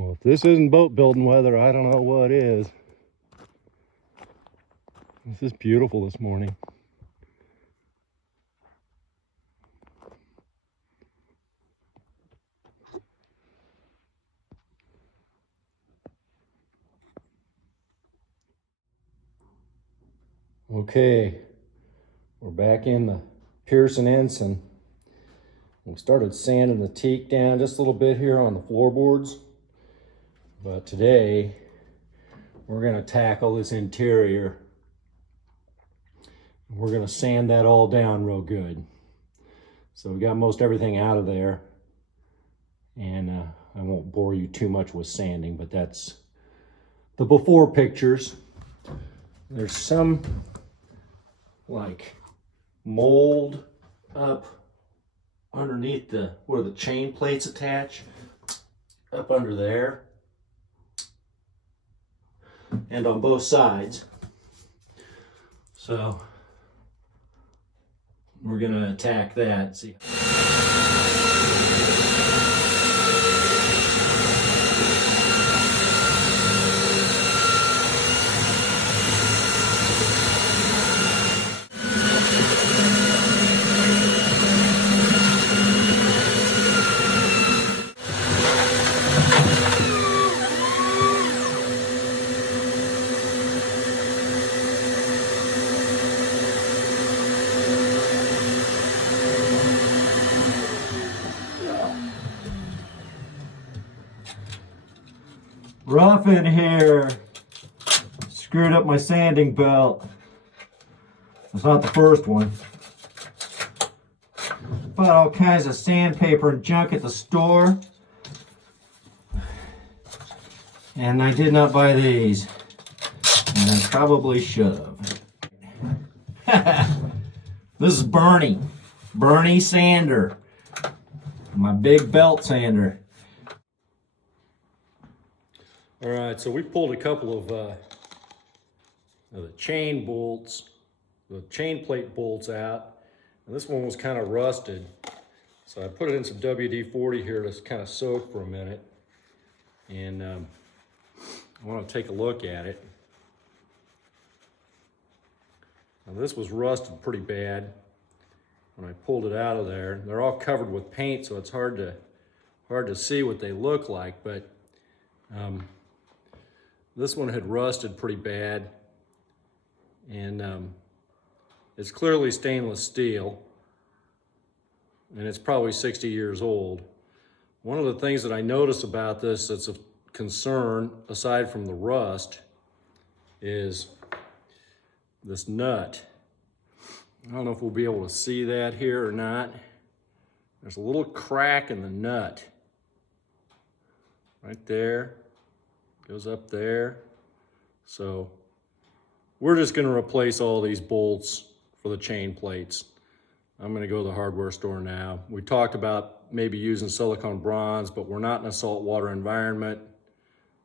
Well, if this isn't boat building weather, I don't know what is. This is beautiful this morning. Okay, we're back in the Pearson Ensign. We started sanding the teak down just a little bit here on the floorboards. But today, we're gonna tackle this interior. We're gonna sand that all down real good. So we got most everything out of there. And I won't bore you too much with sanding, but that's the before pictures. There's some like mold up underneath where the chain plates attach, up under there, and on both sides. So we're gonna attack that. See. Rough in here. Screwed up my sanding belt. It's not the first one. Bought all kinds of sandpaper and junk at the store. And I did not buy these. And I probably should have. This is Bernie. Bernie sander. My big belt sander. All right, so we pulled a couple of the chain bolts, the chain plate bolts out, and this one was kind of rusted. So I put it in some WD-40 here to kind of soak for a minute, and I want to take a look at it. Now this was rusted pretty bad when I pulled it out of there. They're all covered with paint, so it's hard to see what they look like, but this one had rusted pretty bad, and it's clearly stainless steel, and it's probably 60 years old. One of the things that I notice about this that's a concern, aside from the rust, is this nut. I don't know if we'll be able to see that here or not. There's a little crack in the nut right there. Goes up there. So we're just going to replace all these bolts for the chain plates. I'm going to go to the hardware store now. We talked about maybe using silicone bronze, but we're not in a saltwater environment.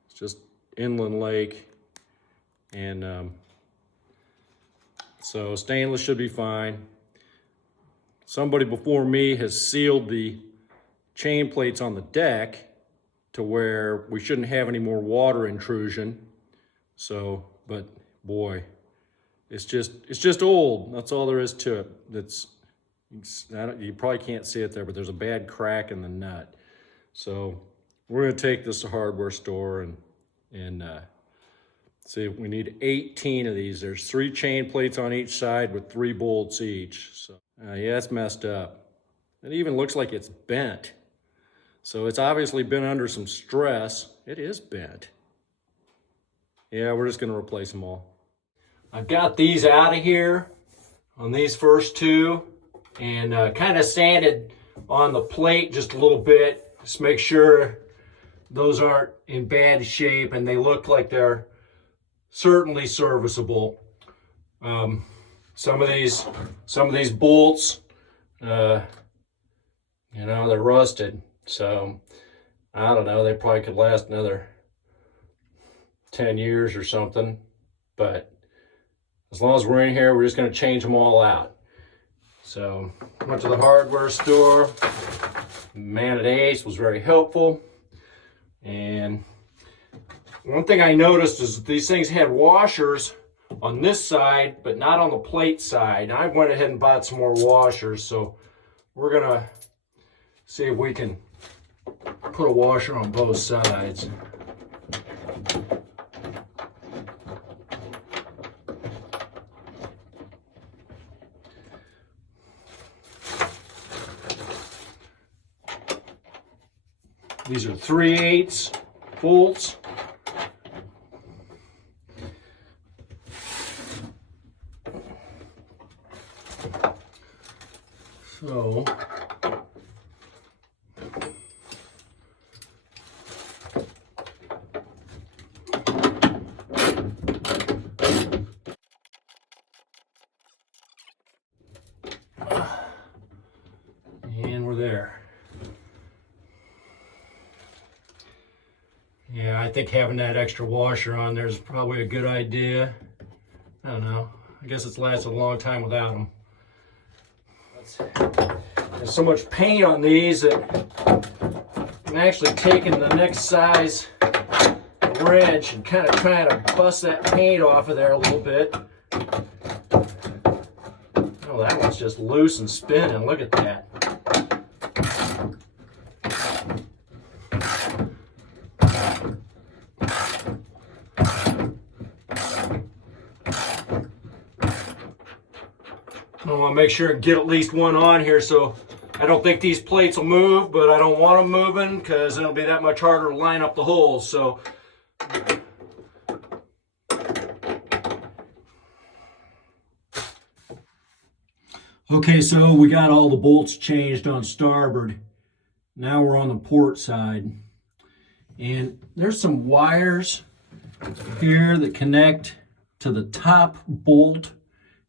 It's just inland lake. And so stainless should be fine. Somebody before me has sealed the chain plates on the deck to where we shouldn't have any more water intrusion. So, but boy, it's just old. That's all there is to it. You probably can't see it there, but there's a bad crack in the nut. So we're gonna take this to the hardware store and see, we need 18 of these. There's 3 chain plates on each side with 3 bolts each. So yeah, it's messed up. It even looks like it's bent. So it's obviously been under some stress. It is bent. Yeah, we're just gonna replace them all. I've got these out of here on these first 2 and kind of sanded on the plate just a little bit. Just make sure those aren't in bad shape and they look like they're certainly serviceable. Some of these bolts, you know, they're rusted. So, I don't know, they probably could last another 10 years or something. But as long as we're in here, we're just going to change them all out. So, went to the hardware store. Man at Ace was very helpful. And one thing I noticed is that these things had washers on this side, but not on the plate side. I went ahead and bought some more washers, so we're gonna see if we can put a washer on both sides. These are 3/8 bolts. So and we're there. Yeah, I think having that extra washer on there is probably a good idea. I don't know. I guess it's lasted a long time without them. There's so much paint on these that I'm actually taking the next size wrench and kind of trying to bust that paint off of there a little bit. Oh, that one's just loose and spinning. Look at that. I want to make sure and get at least one on here, so I don't think these plates will move, but I don't want them moving because it'll be that much harder to line up the holes. So okay, so we got all the bolts changed on starboard. Now we're on the port side. And there's some wires here that connect to the top bolt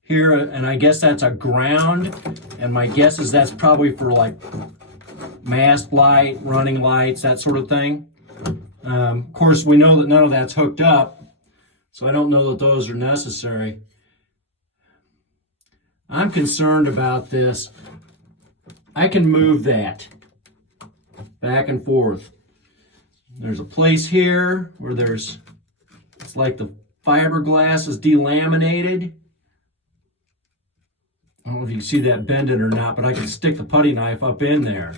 here, and I guess that's a ground, and my guess is that's probably for like mast light, running lights, that sort of thing. Of course, we know that none of that's hooked up, so I don't know that those are necessary. I'm concerned about this. I can move that back and forth. There's a place here where it's like the fiberglass is delaminated. I don't know if you can see that bending or not, but I can stick the putty knife up in there.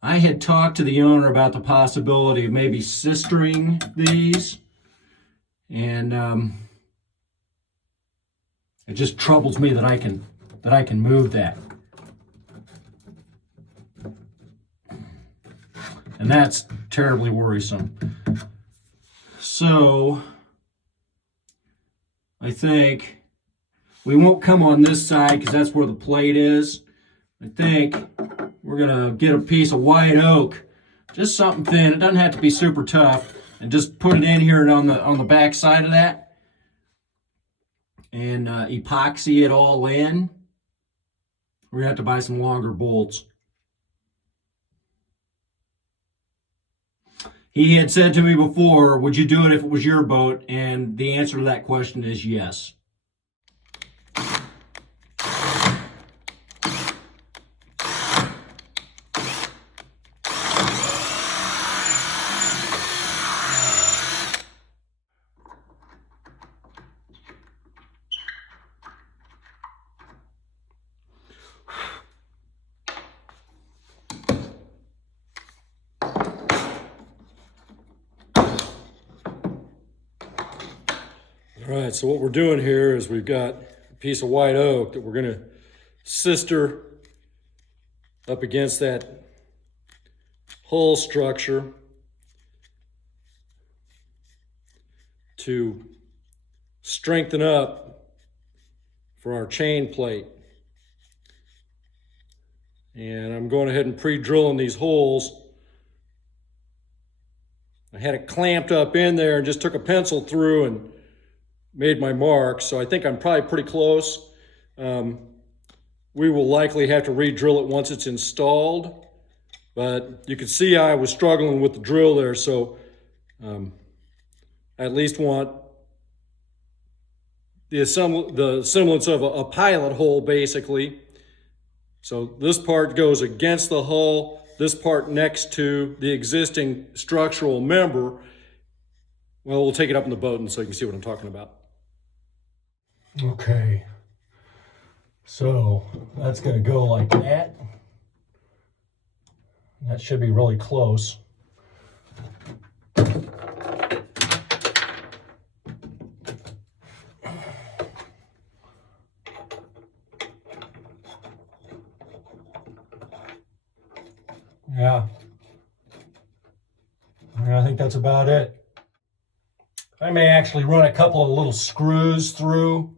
I had talked to the owner about the possibility of maybe sistering these, and it just troubles me that I can move that. And that's terribly worrisome. So I think we won't come on this side because that's where the plate is. I think we're gonna get a piece of white oak, just something thin. It doesn't have to be super tough, and just put it in here on the back side of that, and epoxy it all in. We're gonna have to buy some longer bolts. He had said to me before, would you do it if it was your boat? And the answer to that question is yes. All right, so what we're doing here is we've got a piece of white oak that we're going to sister up against that hull structure to strengthen up for our chain plate. And I'm going ahead and pre-drilling these holes. I had it clamped up in there and just took a pencil through and made my mark, so I think I'm probably pretty close. We will likely have to re-drill it once it's installed, but you can see I was struggling with the drill there, so I at least want the semblance of a pilot hole, basically. So this part goes against the hull, this part next to the existing structural member. Well, we'll take it up in the boat and so you can see what I'm talking about. Okay, so that's going to go like that. That should be really close. Yeah, I think that's about it. I may actually run a couple of little screws through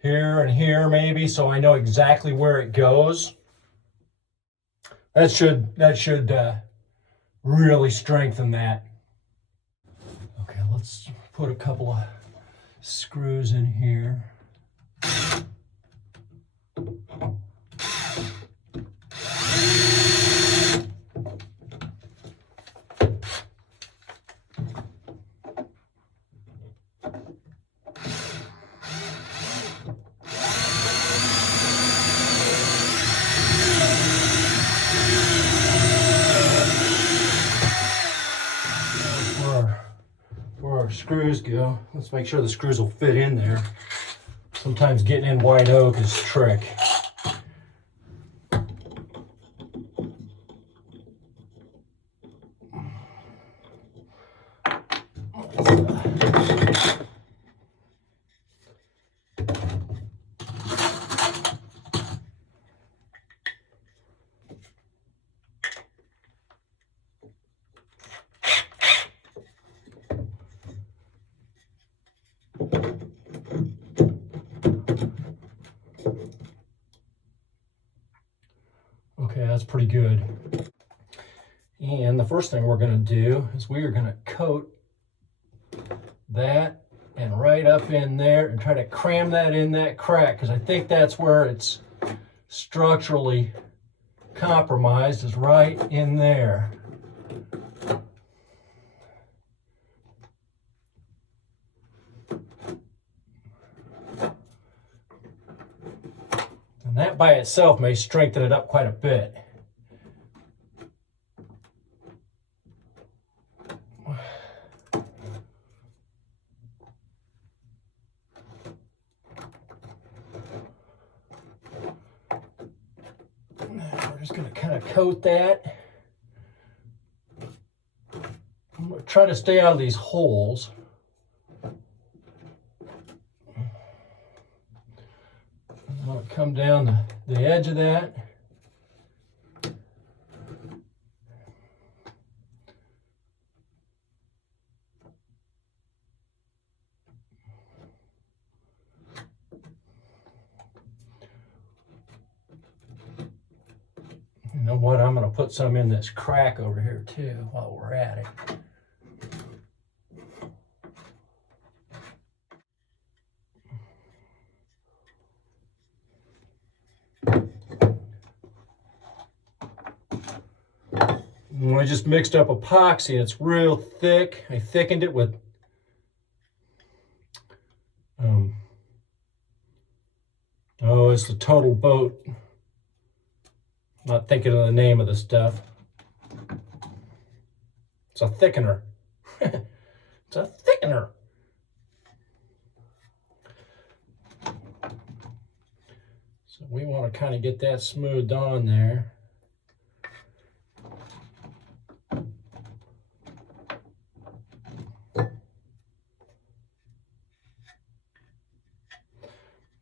here and here maybe, so I know exactly where it goes. That should really strengthen that. Okay, let's put a couple of screws in here. Where our screws go. Let's make sure the screws will fit in there. Sometimes getting in white oak is a trick. Okay, that's pretty good. And the first thing we're going to do is we are going to coat that and right up in there and try to cram that in that crack, because I think that's where it's structurally compromised, is right in there. And that by itself may strengthen it up quite a bit. We're just going to kind of coat that. I'm going to try to stay out of these holes. I'm going to come down the edge of that. You know what? I'm going to put some in this crack over here too while we're at it. And I just mixed up epoxy. It's real thick. I thickened it with it's the Total Boat. Not thinking of the name of the stuff. It's a thickener. It's a thickener. So we want to kind of get that smoothed on there.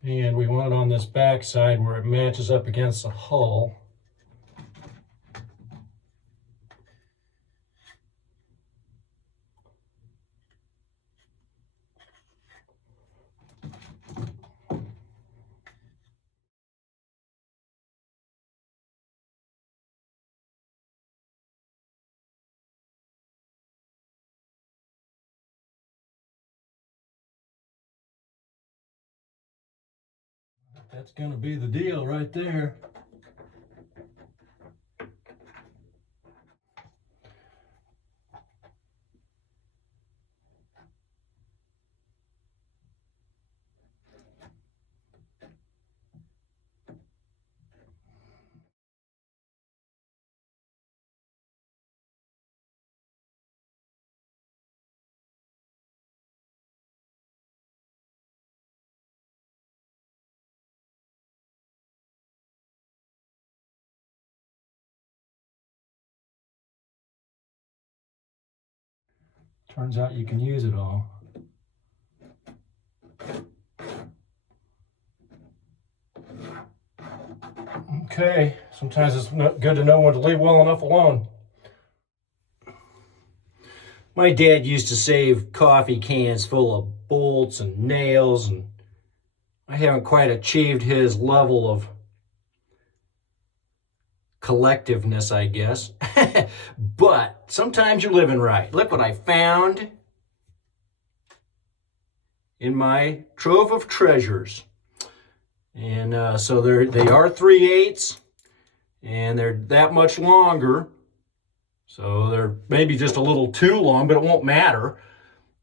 And we want it on this back side where it matches up against the hull. That's going to be the deal right there. Turns out you can use it all. Okay, sometimes it's good to know when to leave well enough alone. My dad used to save coffee cans full of bolts and nails, and I haven't quite achieved his level of collectiveness, I guess. But sometimes you're living right. Look what I found in my trove of treasures. And so they are 3/8, and they're that much longer. So they're maybe just a little too long, but it won't matter.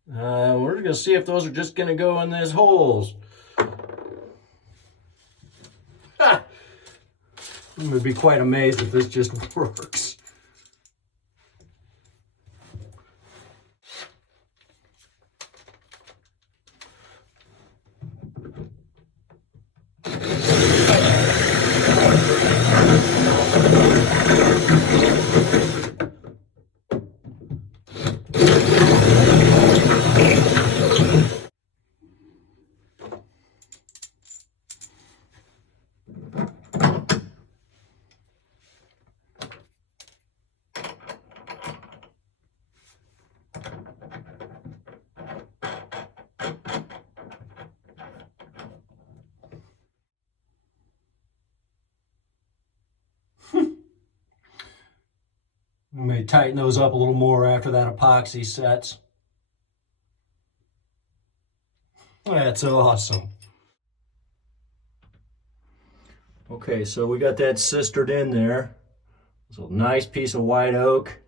We're going to see if those are just going to go in these holes. Ha! I'm going to be quite amazed if this just works. We may tighten those up a little more after that epoxy sets. That's awesome. Okay, so we got that sistered in there. It's a nice piece of white oak.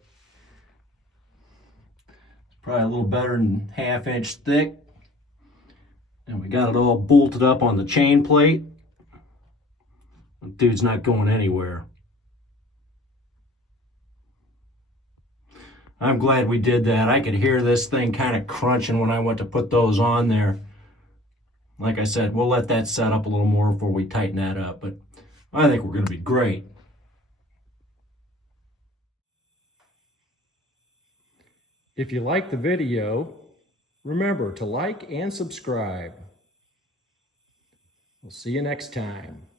It's probably a little better than 1/2 inch thick. And we got it all bolted up on the chain plate. The dude's not going anywhere. I'm glad we did that. I could hear this thing kind of crunching when I went to put those on there. Like I said, we'll let that set up a little more before we tighten that up, but I think we're going to be great. If you like the video, remember to like and subscribe. We'll see you next time.